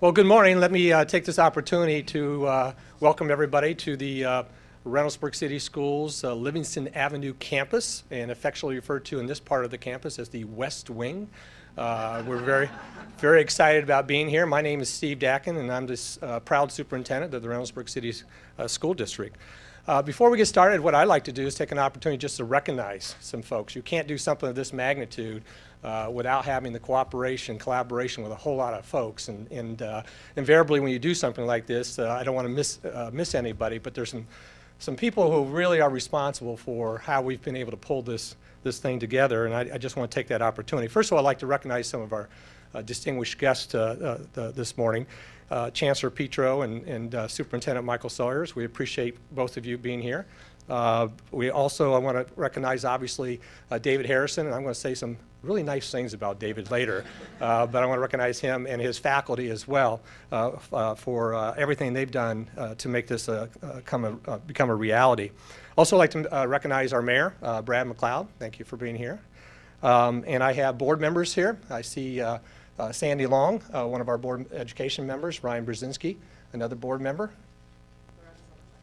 Well, good morning. Let me take this opportunity to welcome everybody to the Reynoldsburg City Schools Livingston Avenue campus, and affectionately referred to in this part of the campus as the West Wing. We're very excited about being here. My name is Steve Dakin, and I'm the proud superintendent of the Reynoldsburg City School District. Before we get started, what I'd like to do is take an opportunity just to recognize some folks. You can't do something of this magnitude without having the collaboration with a whole lot of folks. And invariably, when you do something like this, I don't want to miss anybody, but there's some people who really are responsible for how we've been able to pull this thing together, and I just want to take that opportunity. First of all, I'd like to recognize some of our distinguished guests this morning. Chancellor Petro and Superintendent Michael Sawyers. We appreciate both of you being here. I want to recognize, obviously, David Harrison, and I'm going to say some really nice things about David later, but I want to recognize him and his faculty as well for everything they've done to make this become a reality. Also like to recognize our mayor, Brad McLeod. Thank you for being here. And I have board members here. I see Sandy Long, one of our board education members, Ryan Brzezinski, another board member,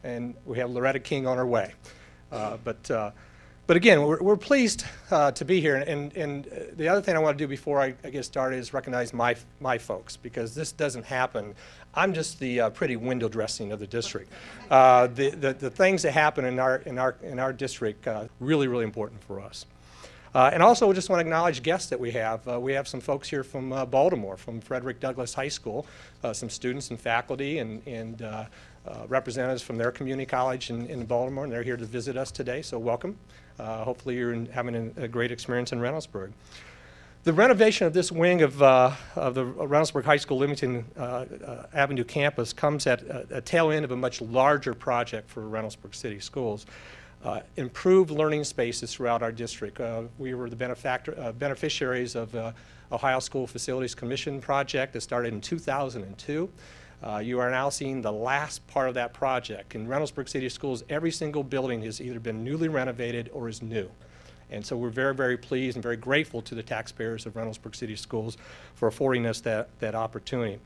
and we have Loretta King on her way. But again, we're pleased to be here, and the other thing I want to do before I get started is recognize my folks, because this doesn't happen. I'm just the pretty window dressing of the district. The things that happen in our district really important for us. And also, we just want to acknowledge guests that we have. We have some folks here from Baltimore, from Frederick Douglass High School, some students and faculty and representatives from their community college in Baltimore, and they're here to visit us today, so welcome. Hopefully you're having a great experience in Reynoldsburg. The renovation of this wing of the Reynoldsburg High School Livingston Avenue campus comes at a tail end of a much larger project for Reynoldsburg City Schools. Improved learning spaces throughout our district. We were the beneficiaries of the Ohio School Facilities Commission project that started in 2002. You are now seeing the last part of that project. In Reynoldsburg City Schools, every single building has either been newly renovated or is new. And so we're very pleased and very grateful to the taxpayers of Reynoldsburg City Schools for affording us that opportunity.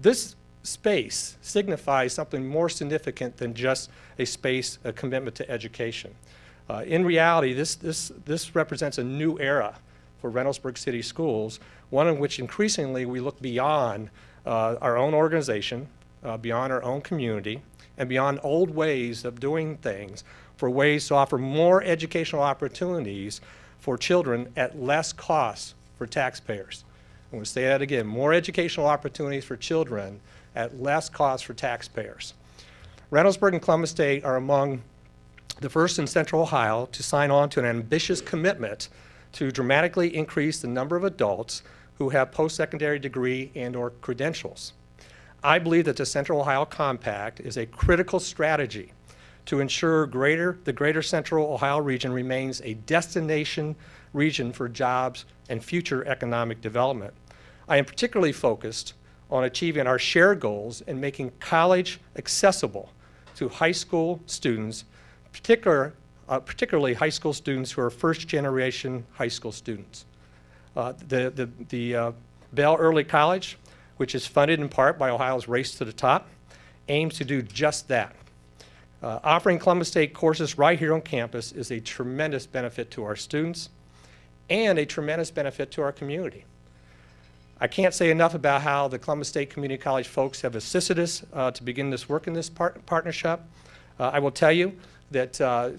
This space signifies something more significant than just a space, a commitment to education. In reality, this represents a new era for Reynoldsburg City Schools, one in which increasingly we look beyond our own organization, beyond our own community, and beyond old ways of doing things for ways to offer more educational opportunities for children at less cost for taxpayers. I'm going to say that again, more educational opportunities for children at less cost for taxpayers. Reynoldsburg and Columbus State are among the first in Central Ohio to sign on to an ambitious commitment to dramatically increase the number of adults who have post-secondary degree and/or credentials. I believe that the Central Ohio Compact is a critical strategy to ensure the greater Central Ohio region remains a destination region for jobs and future economic development. I am particularly focused on achieving our shared goals and making college accessible to high school students, particularly high school students who are first-generation high school students. The Bell Early College, which is funded in part by Ohio's Race to the Top, aims to do just that. Offering Columbus State courses right here on campus is a tremendous benefit to our students and a tremendous benefit to our community. I can't say enough about how the Columbus State Community College folks have assisted us to begin this work in this partnership. I will tell you that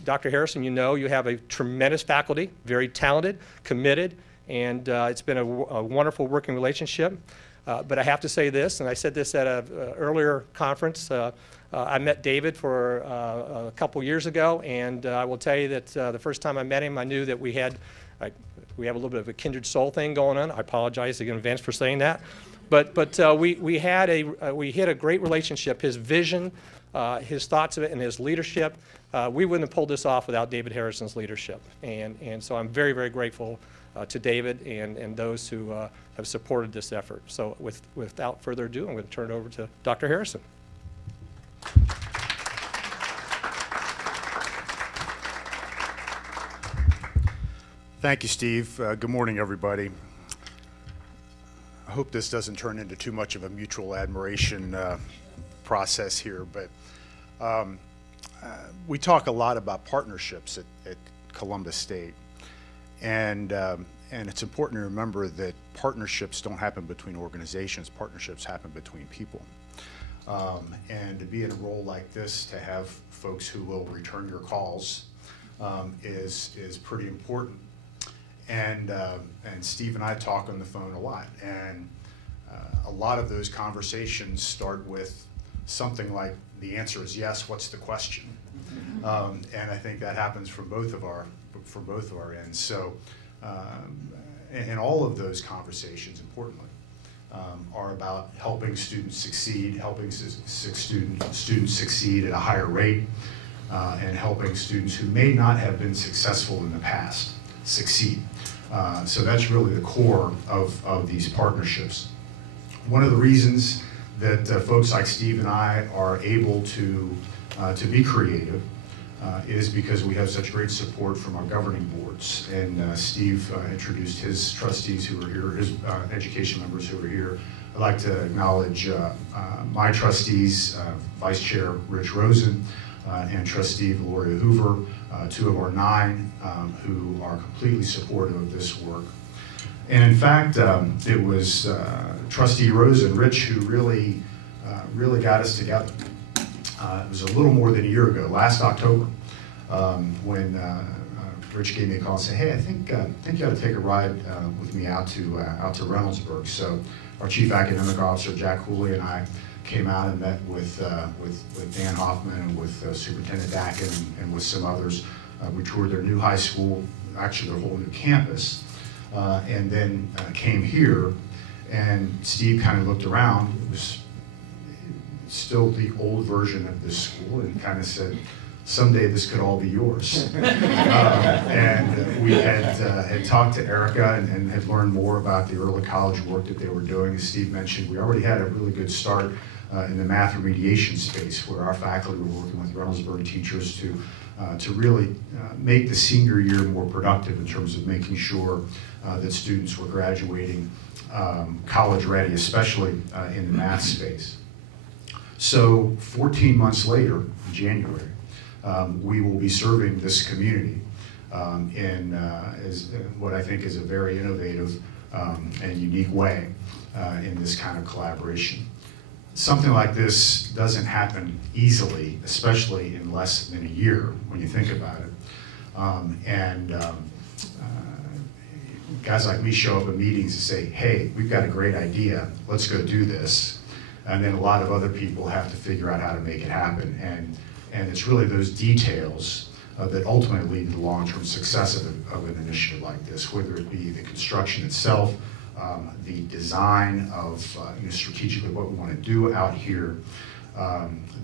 Dr. Harrison, you have a tremendous faculty, very talented, committed, and it's been a wonderful working relationship. But I have to say this, and I said this at an earlier conference. I met David for a couple years ago, and I will tell you that the first time I met him, I knew that we have a little bit of a kindred soul thing going on. I apologize in advance for saying that, but we hit a great relationship. His vision, his thoughts of it, and his leadership. We wouldn't have pulled this off without David Harrison's leadership, and so I'm very grateful to David and those who have supported this effort. So without further ado, I'm going to turn it over to Dr. Harrison. Thank you, Steve. Good morning, everybody. I hope this doesn't turn into too much of a mutual admiration process here, but we talk a lot about partnerships at Columbus State, and it's important to remember that partnerships don't happen between organizations, partnerships happen between people. And to be in a role like this, to have folks who will return your calls is pretty important. And Steve and I talk on the phone a lot, and a lot of those conversations start with something like, the answer is yes, what's the question? And I think that happens from both of our ends. So, and all of those conversations, importantly, are about helping students succeed, helping students succeed at a higher rate, and helping students who may not have been successful in the past succeed. So that's really the core of these partnerships. One of the reasons that folks like Steve and I are able to be creative is because we have such great support from our governing boards. And Steve introduced his trustees who are here, his education members who are here. I'd like to acknowledge my trustees, Vice Chair Rich Rosen and Trustee Gloria Hoover, 2 of our 9 who are completely supportive of this work. And in fact, it was Trustee Rosen, Rich, who really got us together. It was a little more than a year ago, last October, when Rich gave me a call and said, "Hey, I think you ought to take a ride with me out to Reynoldsburg." So our Chief Academic Officer Jack Cooley and I came out and met with Dan Hoffman and with Superintendent Dakin and with some others. We toured their new high school, actually their whole new campus, and then came here. And Steve kind of looked around. It was still the old version of this school, and kind of said, "Someday this could all be yours." And we had talked to Erica and had learned more about the early college work that they were doing. As Steve mentioned, we already had a really good start in the math remediation space, where our faculty were working with Reynoldsburg teachers to really make the senior year more productive in terms of making sure that students were graduating college ready, especially in the math space. So 14 months later, in January, we will be serving this community in what I think is a very innovative and unique way in this kind of collaboration. Something like this doesn't happen easily, especially in less than a year when you think about it. Guys like me show up at meetings and say, "Hey, we've got a great idea, let's go do this." And then a lot of other people have to figure out how to make it happen. And it's really those details that ultimately lead to the long-term success of an initiative like this, whether it be the construction itself, the design of strategically what we want to do out here,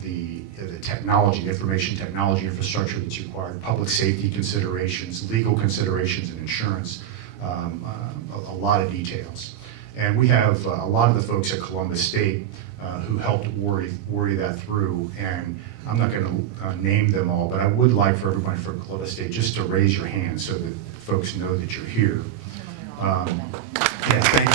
the technology, information technology infrastructure that's required, public safety considerations, legal considerations, and insurance, a lot of details. And we have a lot of the folks at Columbus State who helped worry that through, and I'm not going to name them all, but I would like for everybody from Columbus State just to raise your hand so that folks know that you're here. Yeah, thank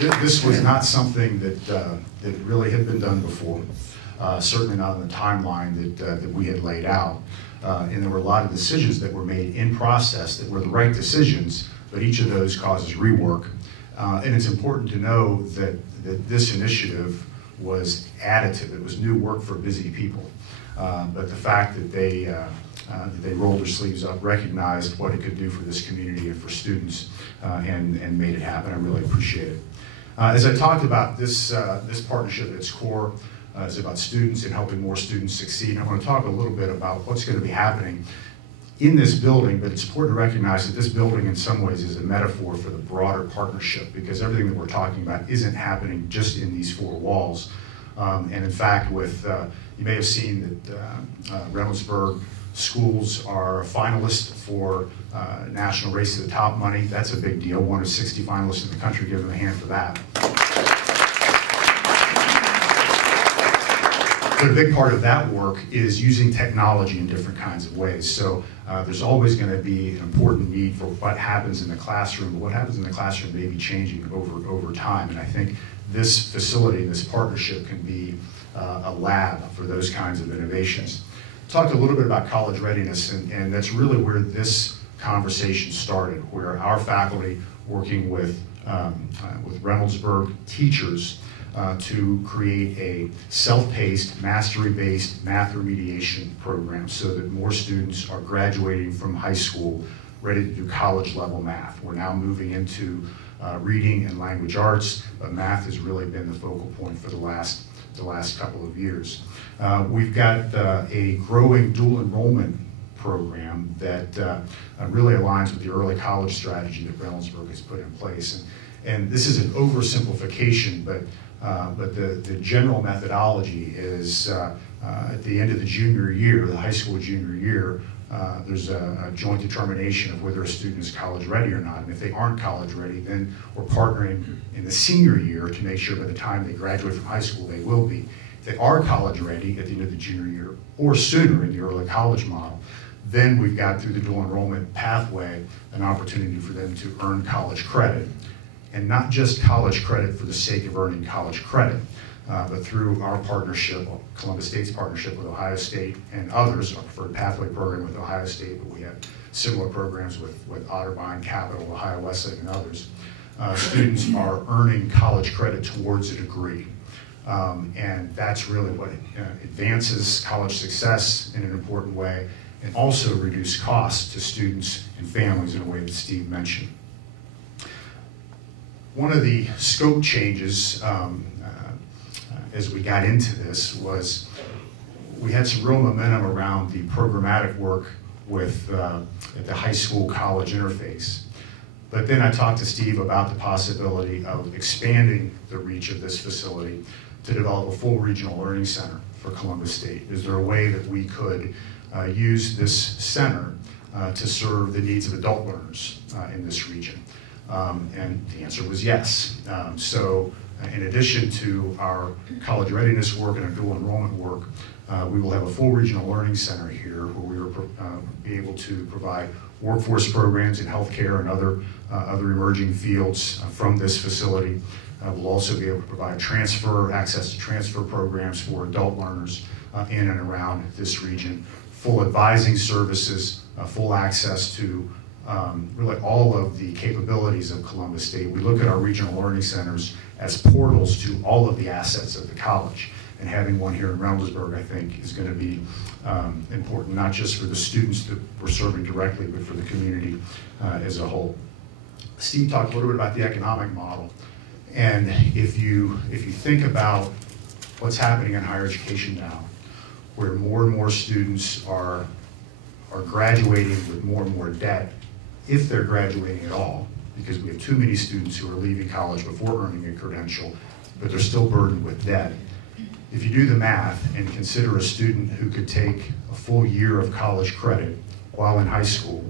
you. This was not something that really had been done before, certainly not in the timeline that we had laid out. And there were a lot of decisions that were made in process that were the right decisions, but each of those causes rework. And it's important to know that this initiative was additive. It was new work for busy people. But the fact that they rolled their sleeves up, recognized what it could do for this community and for students, and made it happen, I really appreciate it. As I talked about, this partnership at its core is about students and helping more students succeed. I want to talk a little bit about what's going to be happening in this building, but it's important to recognize that this building in some ways is a metaphor for the broader partnership, because everything that we're talking about isn't happening just in these 4 walls. And in fact, you may have seen that Reynoldsburg schools are finalists for National Race to the Top money. That's a big deal. One of 60 finalists in the country. Give them a hand for that. But a big part of that work is using technology in different kinds of ways. So there's always going to be an important need for what happens in the classroom, but what happens in the classroom may be changing over time. And I think this facility, this partnership can be a lab for those kinds of innovations. Talked a little bit about college readiness, and that's really where this conversation started, where our faculty working with Reynoldsburg teachers to create a self-paced, mastery-based math remediation program so that more students are graduating from high school ready to do college-level math. We're now moving into reading and language arts, but math has really been the focal point for the last couple of years. We've got a growing dual enrollment program that really aligns with the early college strategy that Reynoldsburg has put in place. And this is an oversimplification, but the general methodology is at the end of the junior year, the high school junior year, there's a joint determination of whether a student is college ready or not. And if they aren't college ready, then we're partnering in the senior year to make sure by the time they graduate from high school, they will be. If they are college ready at the end of the junior year or sooner in the early college model, then we've got through the dual enrollment pathway an opportunity for them to earn college credit. And not just college credit for the sake of earning college credit, but through our partnership, Columbus State's partnership with Ohio State and others, our preferred pathway program with Ohio State, but we have similar programs with Otterbein, Capital, Ohio Wesleyan, and others. Students are earning college credit towards a degree. And that's really what advances college success in an important way and also reduce costs to students and families in a way that Steve mentioned. One of the scope changes as we got into this was we had some real momentum around the programmatic work with at the high school college interface. But then I talked to Steve about the possibility of expanding the reach of this facility to develop a full regional learning center for Columbus State. Is there a way that we could use this center to serve the needs of adult learners in this region? And the answer was yes. So in addition to our college readiness work and our dual enrollment work, we will have a full regional learning center here where we will be able to provide workforce programs in healthcare and other emerging fields from this facility. We'll also be able to provide access to transfer programs for adult learners in and around this region, full advising services, full access to really all of the capabilities of Columbus State. We look at our regional learning centers as portals to all of the assets of the college. And having one here in Reynoldsburg, I think, is going to be important, not just for the students that we're serving directly, but for the community as a whole. Steve talked a little bit about the economic model. And if you think about what's happening in higher education now, where more and more students are graduating with more and more debt, if they're graduating at all, because we have too many students who are leaving college before earning a credential, but they're still burdened with debt. If you do the math and consider a student who could take a full year of college credit while in high school,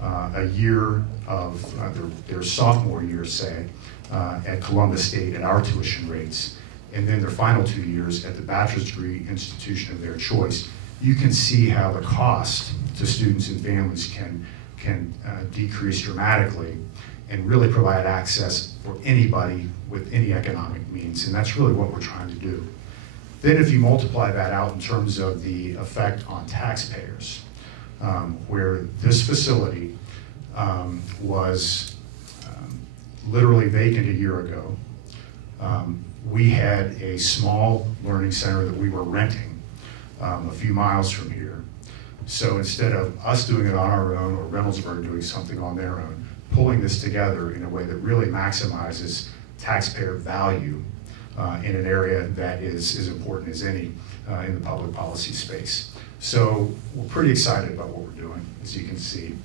a year of their sophomore year, say, at Columbus State at our tuition rates, and then their final 2 years at the bachelor's degree institution of their choice, you can see how the cost to students and families can decrease dramatically and really provide access for anybody with any economic means. And that's really what we're trying to do. Then if you multiply that out in terms of the effect on taxpayers, where this facility was literally vacant a year ago, we had a small learning center that we were renting a few miles from here. So instead of us doing it on our own or Reynoldsburg doing something on their own, pulling this together in a way that really maximizes taxpayer value in an area that is as important as any in the public policy space. So we're pretty excited about what we're doing, as you can see.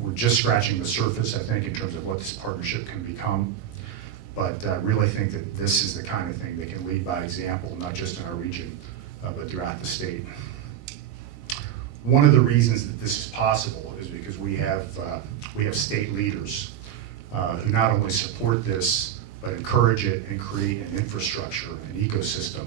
We're just scratching the surface, I think, in terms of what this partnership can become. But I really think that this is the kind of thing that can lead by example, not just in our region, but throughout the state. One of the reasons that this is possible is because we have state leaders who not only support this, but encourage it and create an infrastructure, an ecosystem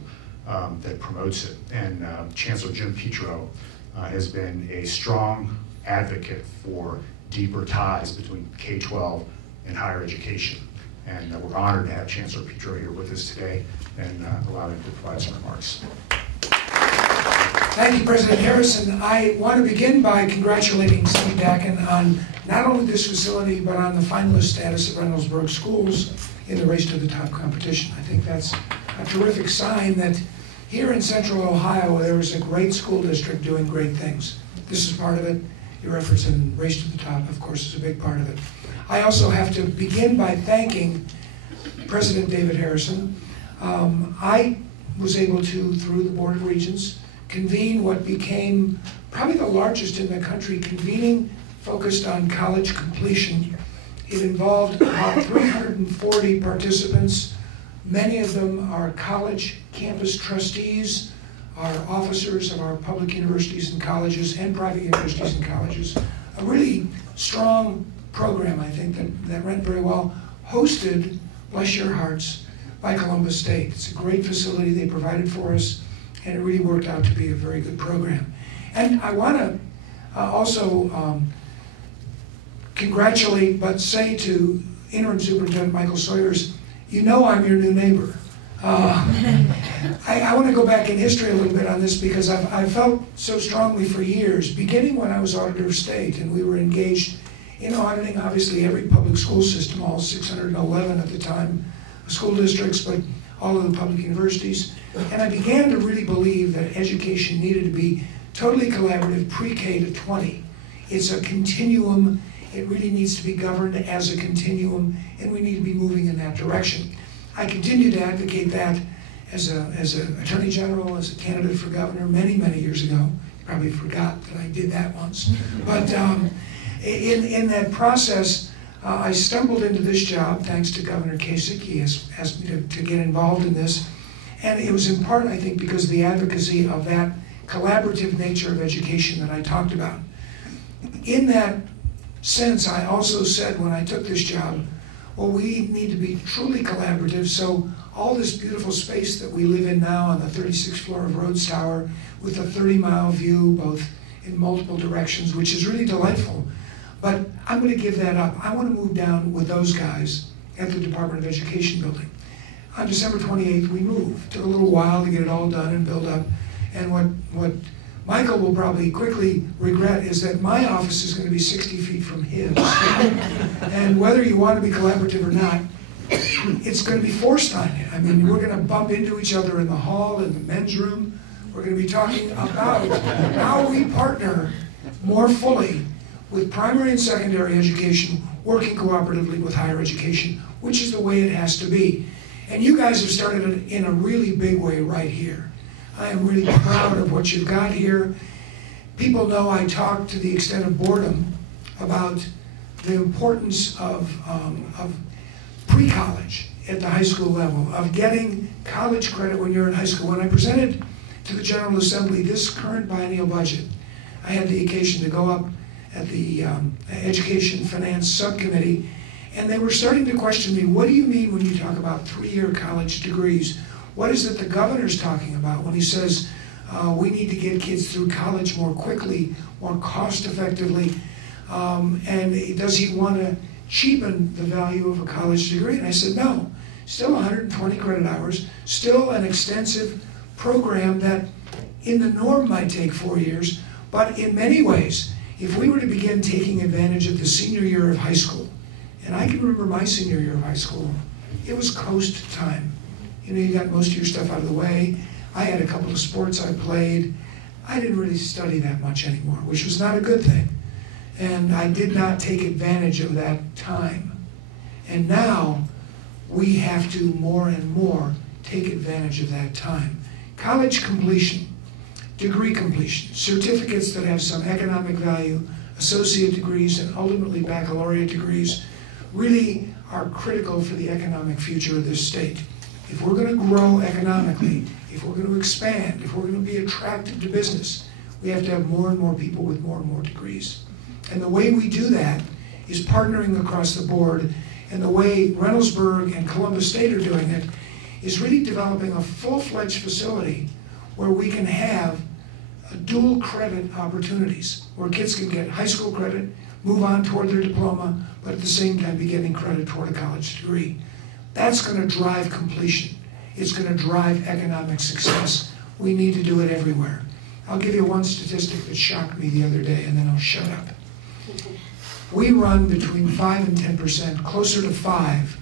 that promotes it. And Chancellor Jim Petro has been a strong advocate for deeper ties between K-12 and higher education. And we're honored to have Chancellor Petro here with us today and allow him to provide some remarks. Thank you, President Harrison. I want to begin by congratulating Steve Dakin on not only this facility, but on the finalist status of Reynoldsburg schools in the Race to the Top competition. I think that's a terrific sign that here in Central Ohio, there is a great school district doing great things. This is part of it. Your efforts in Race to the Top, of course, is a big part of it. I also have to begin by thanking President David Harrison. I was able to, through the Board of Regents, convene what became probably the largest in the country convening focused on college completion. It involved about 340 participants. Many of them are college campus trustees, are officers of our public universities and colleges and private universities and colleges. A really strong program, I think, that went very well, hosted, bless your hearts, by Columbus State. It's a great facility they provided for us, and it really worked out to be a very good program. And I want to also congratulate, but say to Interim Superintendent Michael Sawyers, you know I'm your new neighbor. I want to go back in history a little bit on this because I've felt so strongly for years, beginning when I was Auditor of State, and we were engaged in auditing, obviously, every public school system, all 611 at the time, school districts, but all of the public universities. And I began to really believe that education needed to be totally collaborative, pre-K to 20. It's a continuum. It really needs to be governed as a continuum, and we need to be moving in that direction. I continue to advocate that as an Attorney General, as a candidate for governor many, many years ago. You probably forgot that I did that once. But in that process, I stumbled into this job thanks to Governor Kasich. He has asked me to get involved in this. And it was in part, I think, because of the advocacy of that collaborative nature of education that I talked about. In that sense, I also said when I took this job, well, we need to be truly collaborative, so all this beautiful space that we live in now on the 36th floor of Rhodes Tower with a 30-mile view, both in multiple directions, which is really delightful. But I'm going to give that up. I want to move down with those guys at the Department of Education building. On December 28th, we moved. Took a little while to get it all done and built up. And what Michael will probably quickly regret is that my office is going to be 60 feet from his. And whether you want to be collaborative or not, it's going to be forced on you. I mean, we're going to bump into each other in the hall, in the men's room. We're going to be talking about how we partner more fully with primary and secondary education, working cooperatively with higher education, which is the way it has to be. And you guys have started it in a really big way right here. I am really proud of what you've got here. People know I talk to the extent of boredom about the importance of pre-college at the high school level, of getting college credit when you're in high school. When I presented to the General Assembly this current biennial budget, I had the occasion to go up at the Education Finance Subcommittee, and they were starting to question me, what do you mean when you talk about 3-year college degrees? What is it the governor's talking about when he says we need to get kids through college more quickly, more cost effectively, and does he want to cheapen the value of a college degree? And I said, no, still 120 credit hours, still an extensive program that in the norm might take 4 years, but in many ways, if we were to begin taking advantage of the senior year of high school, and I can remember my senior year of high school, it was coast time. You know, you got most of your stuff out of the way. I had a couple of sports I played. I didn't really study that much anymore, which was not a good thing. And I did not take advantage of that time. And now we have to more and more take advantage of that time. College completion, degree completion, certificates that have some economic value, associate degrees, and ultimately baccalaureate degrees really are critical for the economic future of this state. If we're going to grow economically, if we're going to expand, if we're going to be attractive to business, we have to have more and more people with more and more degrees. And the way we do that is partnering across the board, and the way Reynoldsburg and Columbus State are doing it is really developing a full-fledged facility where we can have dual credit opportunities, where kids can get high school credit, move on toward their diploma, but at the same time be getting credit toward a college degree. That's going to drive completion. It's going to drive economic success. We need to do it everywhere. I'll give you one statistic that shocked me the other day, and then I'll shut up. We run between 5 and 10%, closer to 5,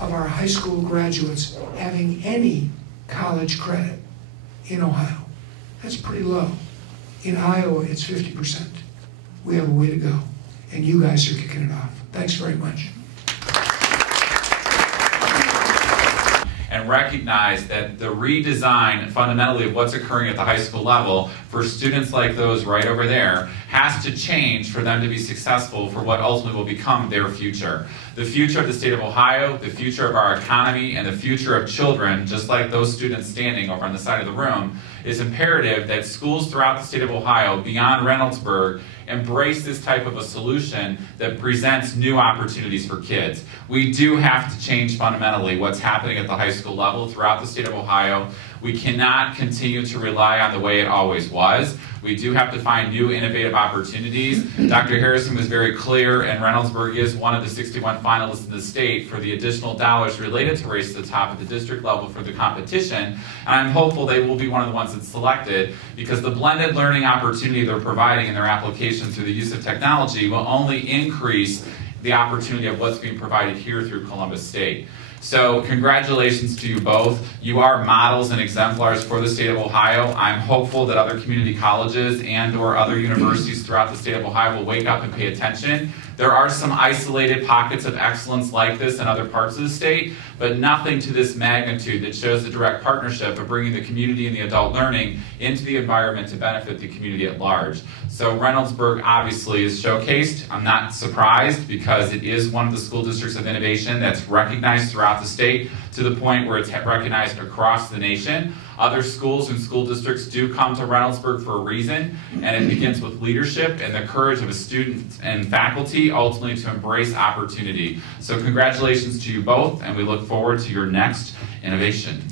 of our high school graduates having any college credit in Ohio. That's pretty low. In Iowa, it's 50%. We have a way to go, and you guys are kicking it off. Thanks very much. And recognize that the redesign fundamentally of what's occurring at the high school level for students like those right over there has to change for them to be successful for what ultimately will become their future. The future of the state of Ohio, the future of our economy, and the future of children, just like those students standing over on the side of the room, is imperative that schools throughout the state of Ohio, beyond Reynoldsburg, embrace this type of a solution that presents new opportunities for kids. We do have to change fundamentally what's happening at the high school level throughout the state of Ohio. We cannot continue to rely on the way it always was. We do have to find new innovative opportunities. Dr. Harrison was very clear, and Reynoldsburg is one of the 61 finalists in the state for the additional dollars related to Race to the Top at the district level for the competition. And I'm hopeful they will be one of the ones that's selected, because the blended learning opportunity they're providing in their application through the use of technology will only increase the opportunity of what's being provided here through Columbus State. So congratulations to you both. You are models and exemplars for the state of Ohio. I'm hopeful that other community colleges and or other universities throughout the state of Ohio will wake up and pay attention. There are some isolated pockets of excellence like this in other parts of the state, but nothing to this magnitude that shows the direct partnership of bringing the community and the adult learning into the environment to benefit the community at large. So Reynoldsburg obviously is showcased. I'm not surprised, because it is one of the school districts of innovation that's recognized throughout the state, to the point where it's recognized across the nation. Other schools and school districts do come to Reynoldsburg for a reason, and it begins with leadership and the courage of a student and faculty ultimately to embrace opportunity. So congratulations to you both, and we look forward to your next innovation.